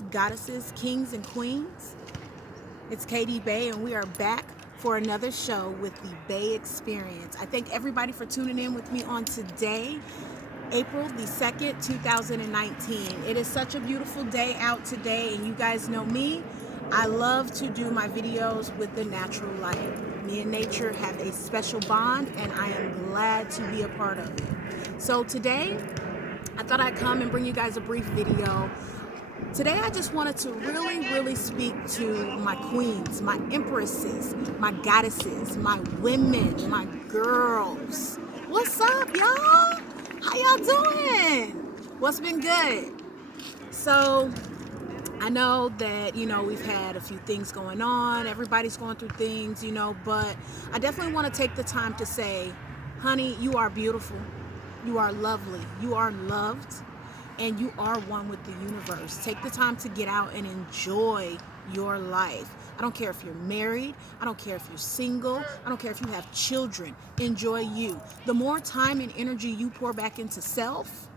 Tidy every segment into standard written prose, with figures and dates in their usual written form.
gods, goddesses, kings, and queens. It's Katie Bay, and we are back for another show with the Bay Experience. I thank everybody for tuning in with me on today, April the 2nd, 2019. It is such a beautiful day out today, and you guys know me. I love to do my videos with the natural light. Me and nature have a special bond, and I am glad to be a part of it. So today, I thought I'd come and bring you guys a brief video. Today I just wanted to really speak to my queens, my empresses, my goddesses, my women, my girls. What's up, y'all? How y'all doing? What's been good? So I know that, we've had a few things going on. Everybody's going through things, but I definitely want to take the time to say, honey, you are beautiful. You are lovely. You are loved. And you are one with the universe. Take the time to get out and enjoy your life. I don't care if you're married. I don't care if you're single. I don't care if you have children. Enjoy you. The more time and energy you pour back into self,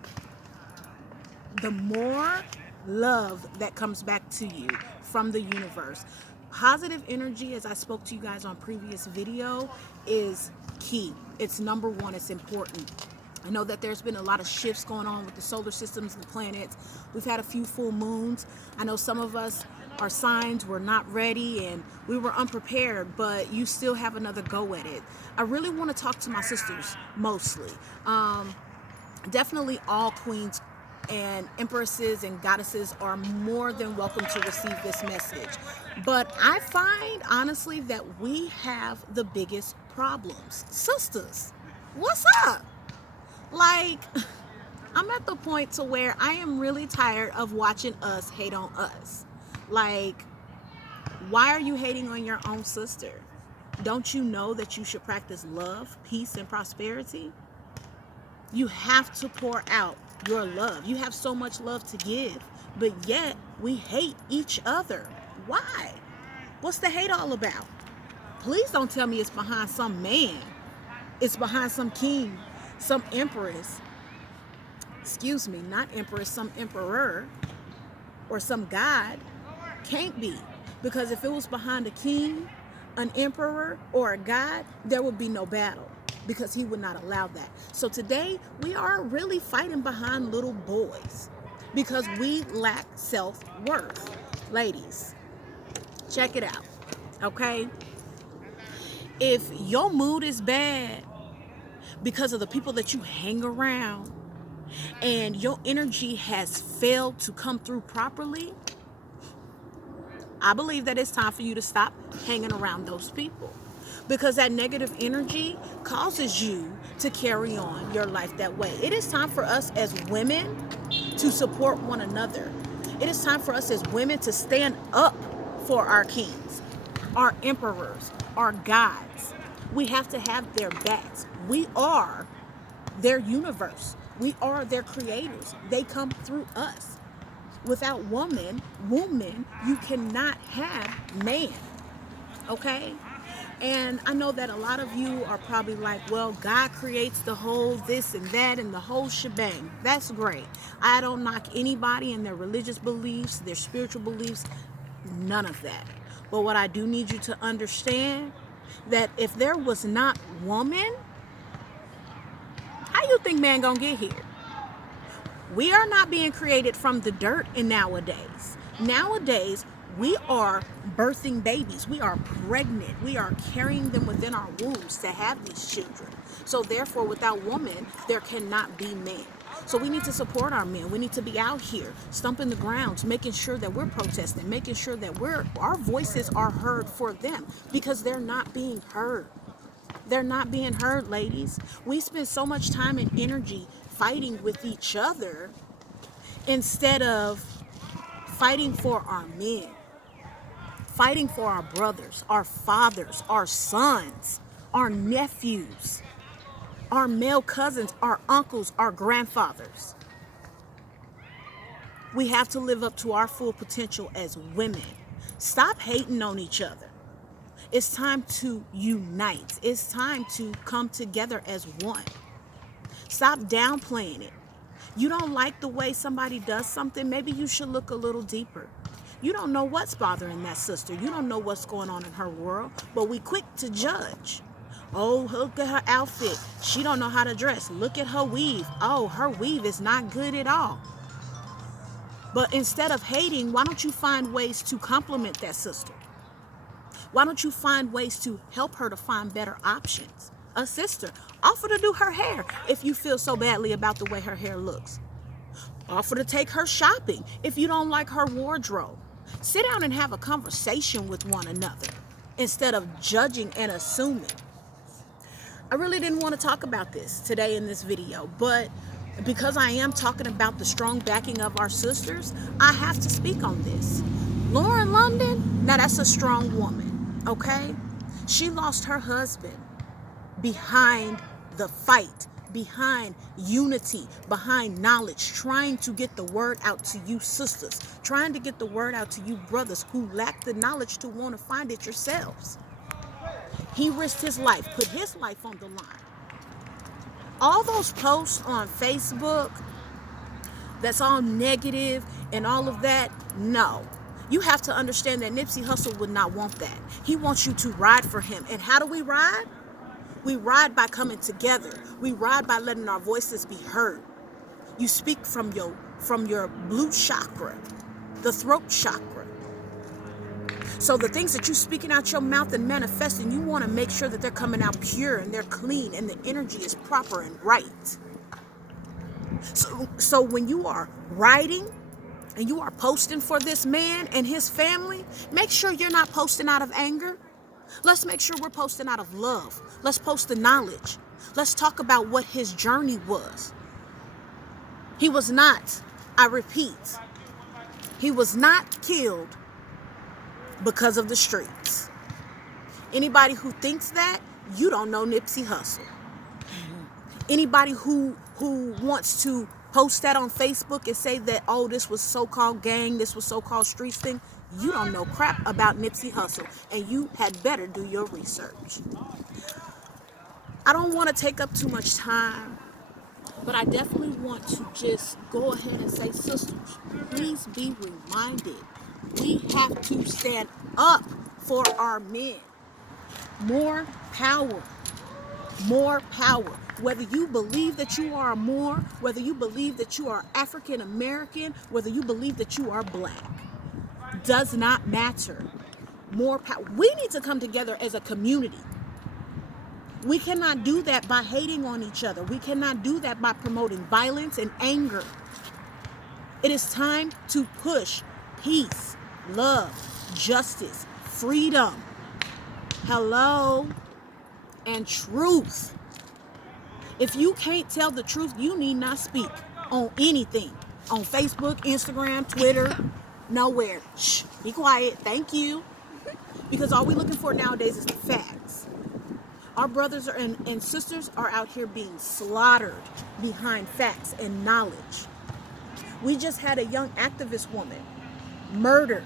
the more love that comes back to you from the universe. Positive energy, as I spoke to you guys on previous video, is key. It's number one. It's important. I know that there's been a lot of shifts going on with the solar systems and the planets. We've had a few full moons. I know some of us, our signs were not ready and we were unprepared, but you still have another go at it. I really want to talk to my sisters mostly. Definitely all queens and empresses and goddesses are more than welcome to receive this message. But I find, honestly, that we have the biggest problems. Sisters, what's up? Like, I'm at the point to where I am really tired of watching us hate on us. Like, why are you hating on your own sister? Don't you know that you should practice love, peace, and prosperity? You have to pour out your love. You have so much love to give, but yet we hate each other. Why? What's the hate all about? Please don't tell me it's behind some man. It's behind some king, some empress, excuse me, not empress, some emperor or some god. Can't be, because if it was behind a king, an emperor, or a god, there would be no battle, because he would not allow that. So today we are really fighting behind little boys because we lack self-worth. Ladies, check it out, okay? If your mood is bad because of the people that you hang around and your energy has failed to come through properly, I believe that it's time for you to stop hanging around those people, because that negative energy causes you to carry on your life that way. It is time for us as women to support one another. It is time for us as women to stand up for our kings, our emperors, our gods. We have to have their backs. We are their universe. We are their creators. They come through us. Without woman, you cannot have man. Okay? And I know that a lot of you are probably like, well, God creates the whole this and that and the whole shebang. That's great. I don't knock anybody and their religious beliefs, their spiritual beliefs, none of that. But what I do need you to understand, that if there was not woman, how you think man gonna get here? We are not being created from the dirt in nowadays. Nowadays, we are birthing babies. We are pregnant. We are carrying them within our wombs to have these children. So therefore, without woman, there cannot be man. So we need to support our men. We need to be out here stumping the grounds, making sure that we're protesting, making sure that our voices are heard for them, because they're not being heard. They're not being heard, ladies. We spend so much time and energy fighting with each other instead of fighting for our men, fighting for our brothers, our fathers, our sons, our nephews, our male cousins, our uncles, our grandfathers. We have to live up to our full potential as women. Stop hating on each other. It's time to unite. It's time to come together as one. Stop downplaying it. You don't like the way somebody does something, maybe you should look a little deeper. You don't know what's bothering that sister. You don't know what's going on in her world, but we quick to judge. Oh, look at her outfit. She don't know how to dress. Look at her weave. Oh, her weave is not good at all. But instead of hating, why don't you find ways to compliment that sister? Why don't you find ways to help her to find better options? A sister, offer to do her hair if you feel so badly about the way her hair looks. Offer to take her shopping if you don't like her wardrobe. Sit down and have a conversation with one another instead of judging and assuming. I really didn't want to talk about this today in this video, but because I am talking about the strong backing of our sisters, I have to speak on this. Lauren London, now that's a strong woman, okay? She lost her husband behind the fight, behind unity, behind knowledge, trying to get the word out to you sisters, trying to get the word out to you brothers who lack the knowledge to want to find it yourselves. He risked his life, put his life on the line. All those posts on Facebook that's all negative and all of that, no. You have to understand that Nipsey Hussle would not want that. He wants you to ride for him. And how do we ride? We ride by coming together. We ride by letting our voices be heard. You speak from your blue chakra, the throat chakra. So the things that you're speaking out your mouth and manifesting, you want to make sure that they're coming out pure and they're clean and the energy is proper and right. So when you are writing and you are posting for this man and his family, make sure you're not posting out of anger. Let's make sure we're posting out of love. Let's post the knowledge. Let's talk about what his journey was. He was not, I repeat, he was not killed because of the streets. Anybody who thinks that, you don't know Nipsey Hussle. Anybody who wants to post that on Facebook and say that, oh, this was so-called gang, this was so-called streets thing, you don't know crap about Nipsey Hussle, and you had better do your research. I don't want to take up too much time, but I definitely want to just go ahead and say, sisters, please be reminded, we have to stand up for our men. More power. More power. Whether you believe that you are a Moor, whether you believe that you are African American, whether you believe that you are black, does not matter. More power. We need to come together as a community. We cannot do that by hating on each other. We cannot do that by promoting violence and anger. It is time to push peace, love, justice, freedom, hello, and truth. If you can't tell the truth, you need not speak on anything. On Facebook, Instagram, Twitter, nowhere. Shh, be quiet. Thank you. Because all we're looking for nowadays is the facts. Our brothers and sisters are out here being slaughtered behind facts and knowledge. We just had a young activist woman murdered.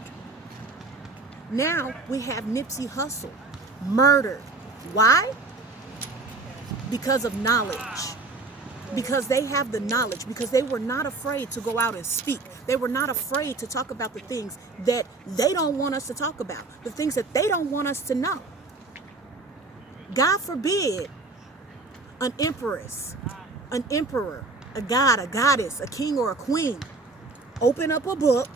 Now we have Nipsey Hussle murdered. Why? Because of knowledge. Because they have the knowledge. Because they were not afraid to go out and speak. They were not afraid to talk about the things that they don't want us to talk about. The things that they don't want us to know. God forbid an empress, an emperor, a god, a goddess, a king or a queen open up a book,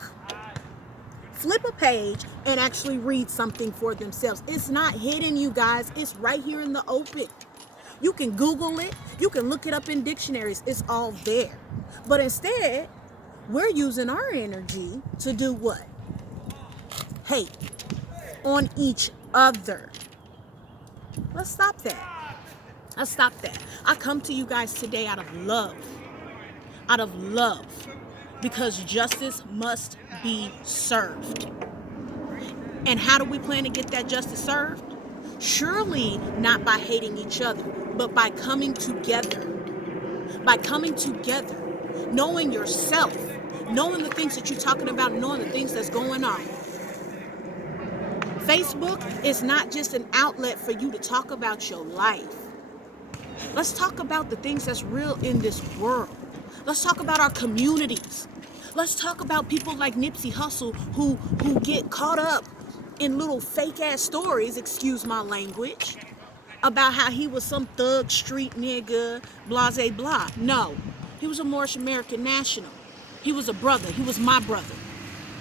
flip a page, and actually read something for themselves. It's not hidden, you guys. It's right here in the open. You can Google it. You can look it up in dictionaries. It's all there. But instead, we're using our energy to do what? Hate on each other. Let's stop that. Let's stop that. I come to you guys today out of love. Out of love. Because justice must be served. And how do we plan to get that justice served? Surely not by hating each other, but by coming together. By coming together. Knowing yourself. Knowing the things that you're talking about. Knowing the things that's going on. Facebook is not just an outlet for you to talk about your life. Let's talk about the things that's real in this world. Let's talk about our communities. Let's talk about people like Nipsey Hussle who get caught up in little fake ass stories, excuse my language, about how he was some thug street nigga, blase blah. No, he was a Moorish American national. He was a brother. He was my brother.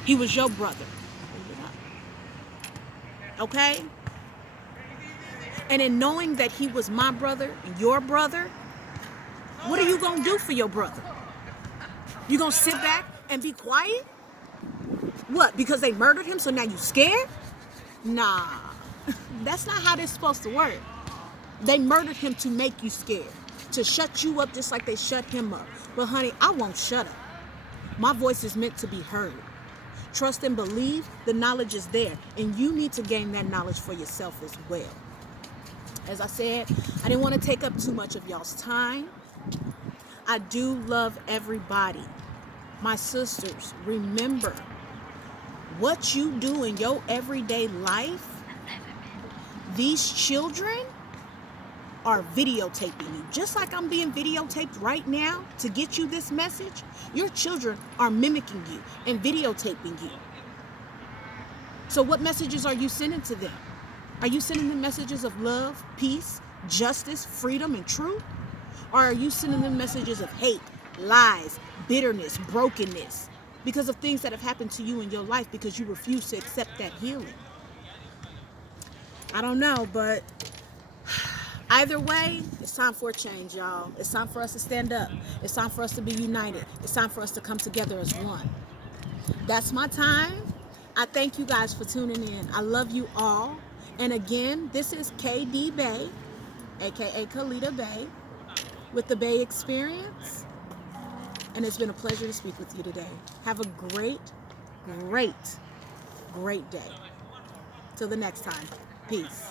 He was your brother. Okay? And in knowing that he was my brother, your brother, what are you going to do for your brother? You going to sit back and be quiet? What, because they murdered him, so now you scared? Nah, that's not how this is supposed to work. They murdered him to make you scared, to shut you up just like they shut him up. But honey, I won't shut up. My voice is meant to be heard. Trust and believe, the knowledge is there, and you need to gain that knowledge for yourself as well. As I said, I didn't want to take up too much of y'all's time. I do love everybody. My sisters, remember, what you do in your everyday life, these children are videotaping you. Just like I'm being videotaped right now to get you this message, your children are mimicking you and videotaping you. So what messages are you sending to them? Are you sending them messages of love, peace, justice, freedom, and truth? Or are you sending them messages of hate, lies, bitterness, brokenness, because of things that have happened to you in your life because you refuse to accept that healing? I don't know, but either way, it's time for a change, y'all. It's time for us to stand up. It's time for us to be united. It's time for us to come together as one. That's my time. I thank you guys for tuning in. I love you all. And again, this is KD Bay, aka Kalita Bay, with the Bay Experience. And it's been a pleasure to speak with you today. Have a great, great, great day. Till the next time. Peace.